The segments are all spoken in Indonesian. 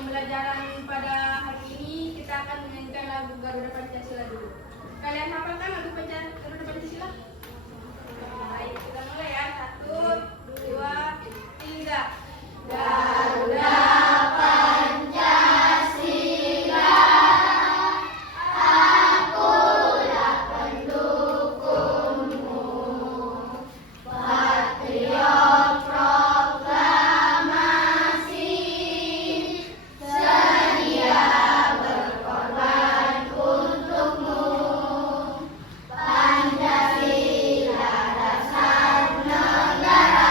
pembelajaran pada hari ini kita akan menyanyikan lagu Garuda Pancasila dulu. Kalian hafalkan lagu Garuda Pancasila? Baik, kita mulai ya. 1, 2, 3. Garuda Pancasila, akulah pendukungmu, patriot proklamasi, sedia berkorban untukmu. Pancasila dasar negara,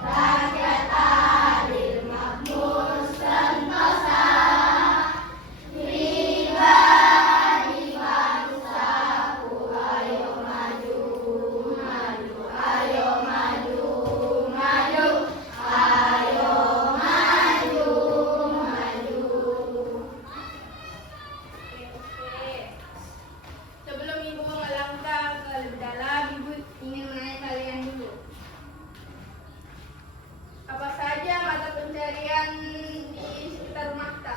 rakyat adil makmur sentosa, pribadi bangsaku, ayo maju, maju, ayo maju, maju, ayo maju, maju. Oke. Sebelum Ibu melangkah ke lebih dalam, Ibu ingin menanya kalian dulu. Apa saja mata pencarian di sekitar rumah kita?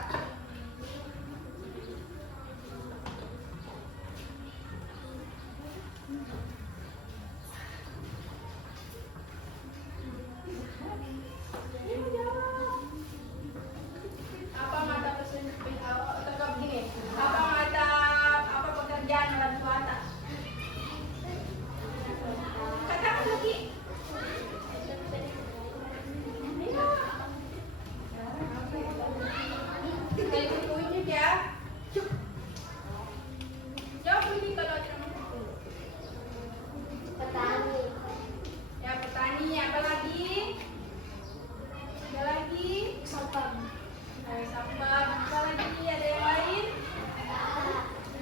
Apa mata apa pekerjaan orang tua tak? Katakan lagi. Kita tunjuk ya. Jawab ini kalau ada masuk. Petani, Ya, petani. Apa lagi? Ada lagi? satpam, Sampah. Apa lagi? Ada yang lain?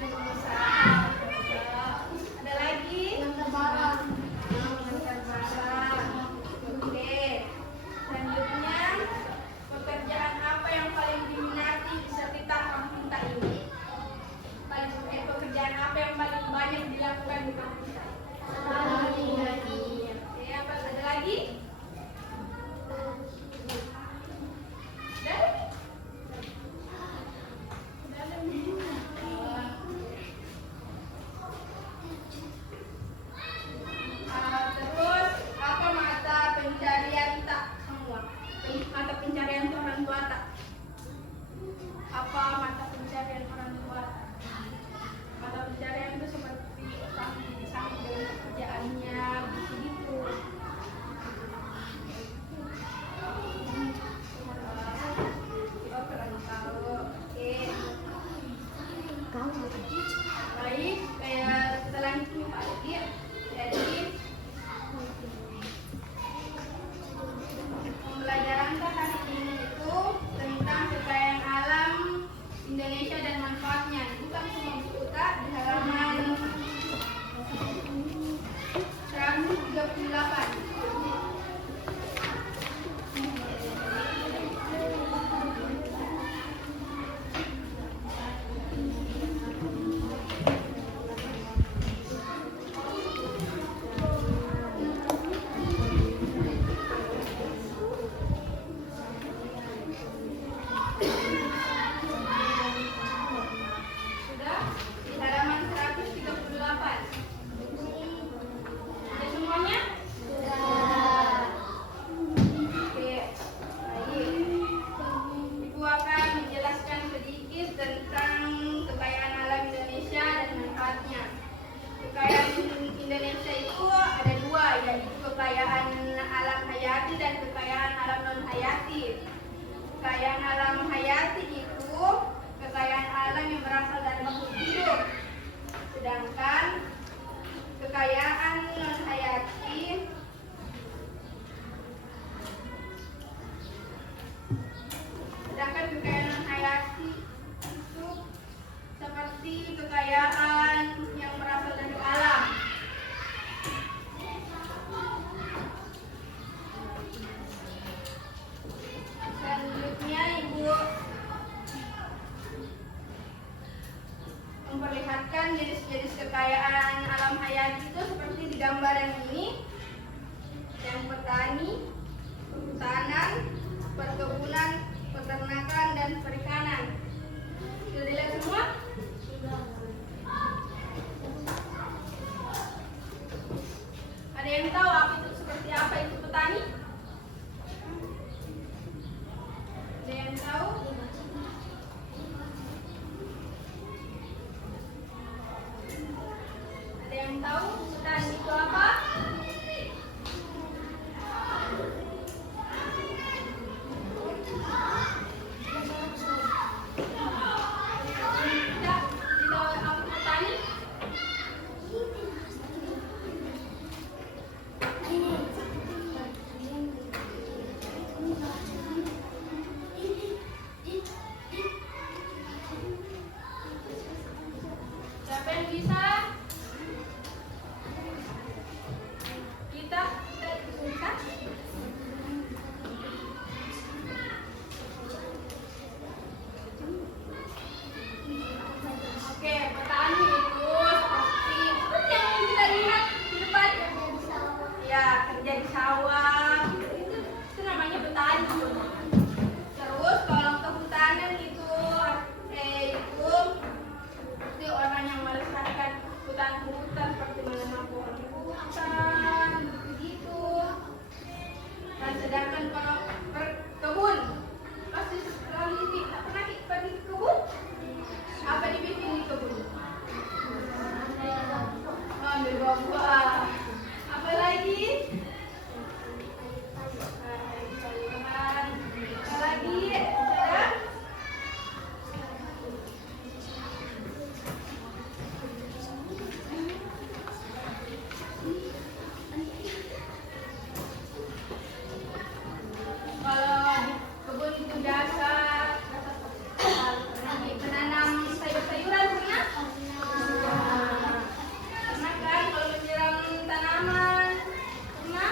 Pengusaha. Ada lagi? mengantar barang, Mengantar barang. Oke. Selanjutnya, pekerjaan apa yang paling diminati di sekitar kampung kita ini? Pekerjaan apa yang paling banyak dilakukan di kampung kita? petani, Oke, apa ada lagi? Terus apa mata pencarian tak semua? Mata pencarian orang tua tak? Apa mata pencarian orang tua? Mata pencarian itu seperti sama dengan pekerjaannya begitu. Kita kurang tahu. Oke. Baik, kayak kita lanjut nih Pak lagi ya. Jadi pembelajaran kita hari ini itu tentang kekayaan alam Indonesia dan manfaatnya. Bukan semua buku tak di halaman 138. Sudah di halaman 138. Ada semuanya? Oke, baik. Ibu akan menjelaskan sedikit tentang kekayaan alam Indonesia dan manfaatnya. Kekayaan Indonesia itu ada dua, yaitu kekayaan alam hayati dan kekayaan alam non hayati. Kekayaan alam hayati itu kekayaan alam yang berasal dari makhluk hidup. Sedangkan kekayaan non hayati itu seperti kekayaan yang berasal dari alam. Selanjutnya Ibu memperlihatkan jenis-jenis kekayaan alam hayati itu seperti di gambar yang ini. terjadi sawah, itu namanya petani. Terus kalau kehutanan itu orang yang melestarikan hutan-hutan seperti menanam pohon hutan, begitu. Dan sedangkan kalau berkebun, pasti selalu pernah pergi ke kebun? Apa dibikin di kebun? Ambil buah-buah. Apa lagi? Sayuran. Apa lagi? Cara? Kalau di kebun itu biasa menanam sayur-sayuran pernah? Pernah kan kalau menyiram tanaman? Pernah?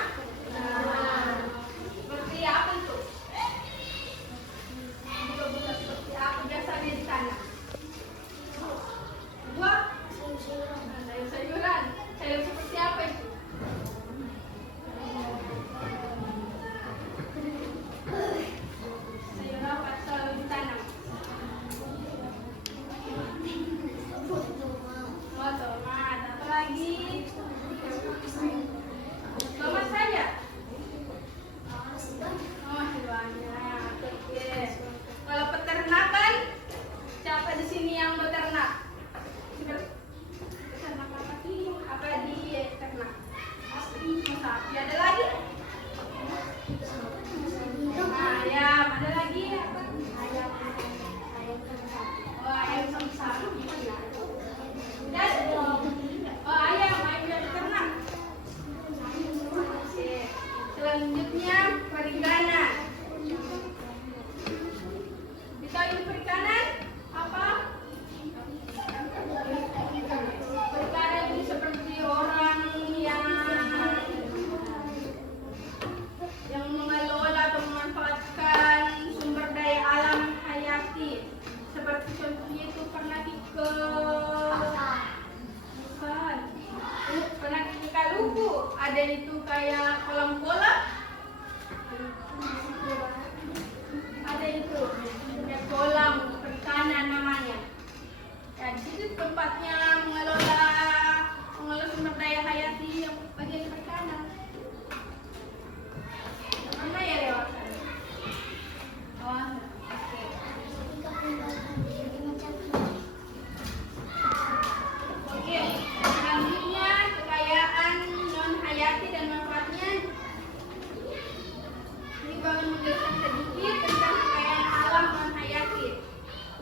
Seperti apa itu? Di kebun seperti apa biasanya ditanam? Buah? Sayur-sayuran. Sayur seperti apa itu? Sayur apa selalu ditanam? Oh, tomat. Apa lagi? Tomat saja? Oh, masih banyak. Oke. Kalau peternakan, siapa di sini yang beternak? Beternak apa sih? Apa di ternak? Sapi. Ada lagi? Ayam. Ada lagi apa? Oh, ayam sama sapi gimana? Dan oh, ayam biasa ternak. Oke. Selanjutnya perikanan. Ditahu perikanan apa? Perikanan ini seperti orang yang mengelola atau memanfaatkan sumber daya alam hayati. Seperti contohnya itu pernah ke bukan. Pernah ke Kaluku. Ada itu kayak kolam-kolam. Ada itu kayak kolam perikanan namanya. Ya, di situ tempatnya mengelola sumber daya hayati yang bagian perikanan. Mana ya lewat sana? Oh, oke. Oke, selanjutnya kekayaan non hayati dan manfaatnya. Ini baru menjelaskan sedikit tentang kekayaan alam non hayati.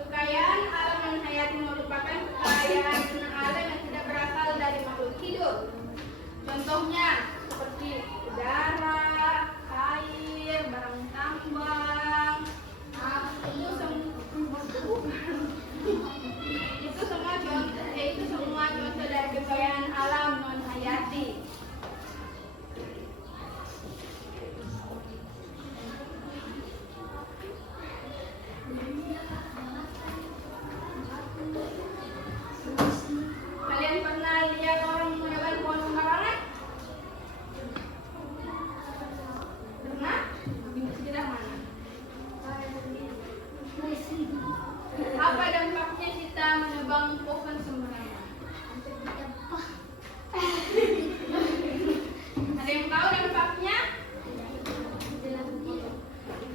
Kekayaan alam non hayati merupakan kekayaan non alam yang tidak berasal dari makhluk hidup. Contohnya seperti udara, air, barang tambang, itu semua contoh dari kekayaan alam non hayati. Kalian pernah lihat orang menebang pohon sembarangan? Pernah? Di sekitar mana? Apa dampaknya kita menebang pohon sembarangan? Ada yang tahu dampaknya?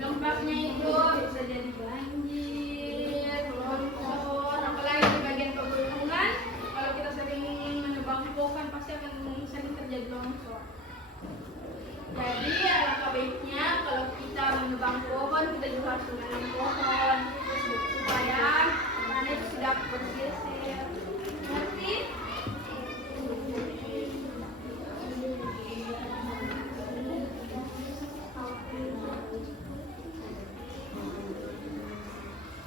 Dampaknya itu bisa jadi banjir, longsor, apalagi di bagian pegunungan. Kalau kita sering menebang pohon pasti akan sering terjadi longsor. Jadi alangkah baiknya kalau kita menebang pohon, kita juga harus menanam pohon supaya tanah itu tidak bergeser. Ngerti?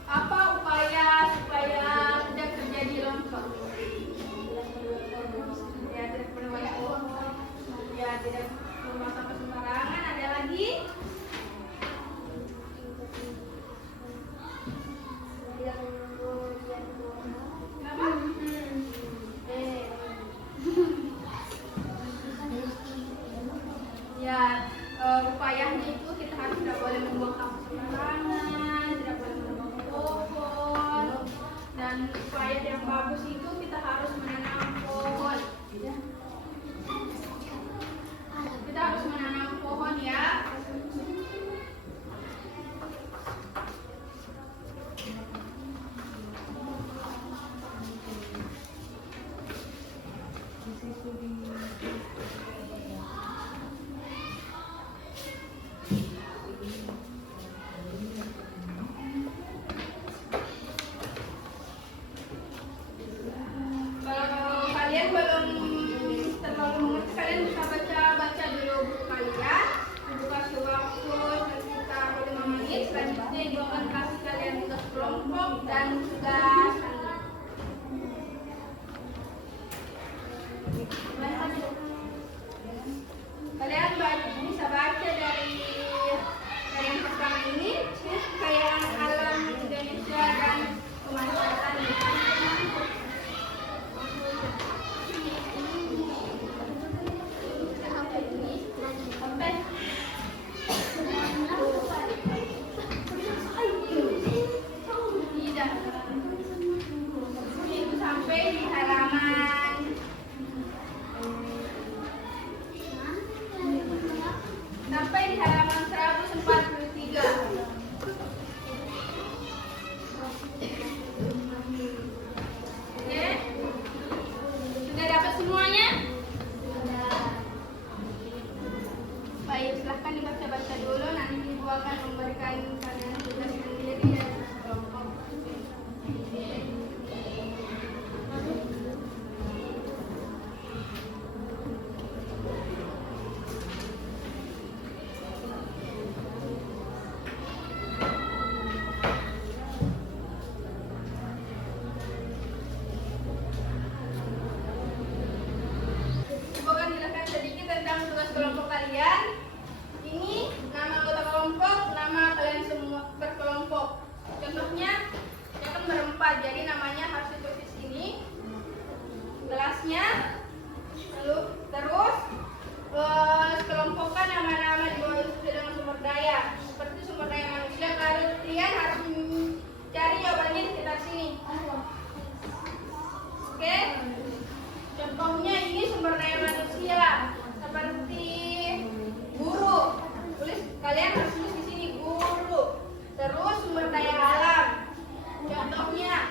Apa upaya supaya tidak terjadi longsor? Ya, tidak menebang pohon. Ya, tidak membuang sampah sembarangan. Ada lagi? Ya, upayanya itu kita harus tidak boleh membuang sampah sembarangan, tidak boleh membuang pohon, dan upaya yang bagus itu kita harus menanam pohon. Kita harus menanam pohon ya. Kalau kalian belum terlalu mengerti, kalian bisa baca dulu buku kalian. Buku kasih waktu sekitar 5 menit. Selanjutnya ibu akan kasih kalian tugas kelompok dan tugas kalian bisa baca dari yang pertama ini, kekayaan alam Indonesia dan pemanfaatan. Sampai di halaman sampai di halaman 143. Oke, sudah dapat semuanya? Baik, silahkan dibaca-baca dulu. Nanti ibu akan memberikan kalian tugas sendiri dan kelompok. Ibu akan jelaskan sedikit tentang tugas kelompok kalian. Ini nama anggota kelompok, nama kalian semua berkelompok. Contohnya, kita kan berempat, jadi namanya harus ditulis ini. Kelasnya, lalu terus kelompokkan nama-nama di bawah itu dengan sumber daya. Seperti sumber daya manusia, kalian harus cari jawabannya di sekitar sini. Oke? Contohnya ini sumber daya manusia, seperti guru. Kalian harus tulis di sini guru. Terus sumber daya alam. Contohnya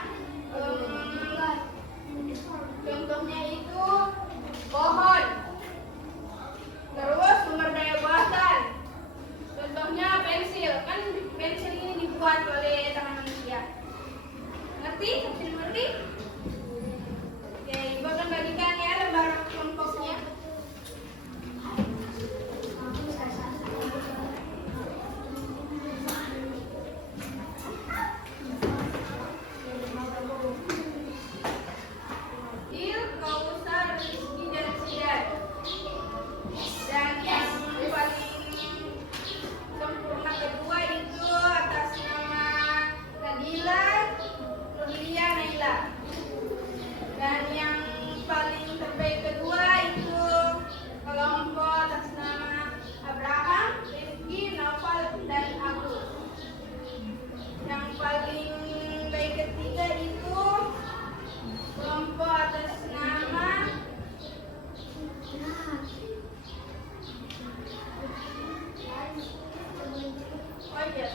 itu pohon. Terus sumber daya buatan. Contohnya pensil. Kan pensil ini dibuat oleh tangan manusia. Ngerti? Sampai ngerti? Oke, ibu akan bagikan ya lembar kelompoknya. Il, Kausar, Rizky, dan Sidat. Dan yang paling sempurna kedua itu atas nama Nadila, Nulia, Naila. Dan yang paling terbaik kedua itu kelompok atas nama Abraham, Rizky, Naufal, dan Agus. Yang paling baik ketiga itu kelompok atas nama oh iya,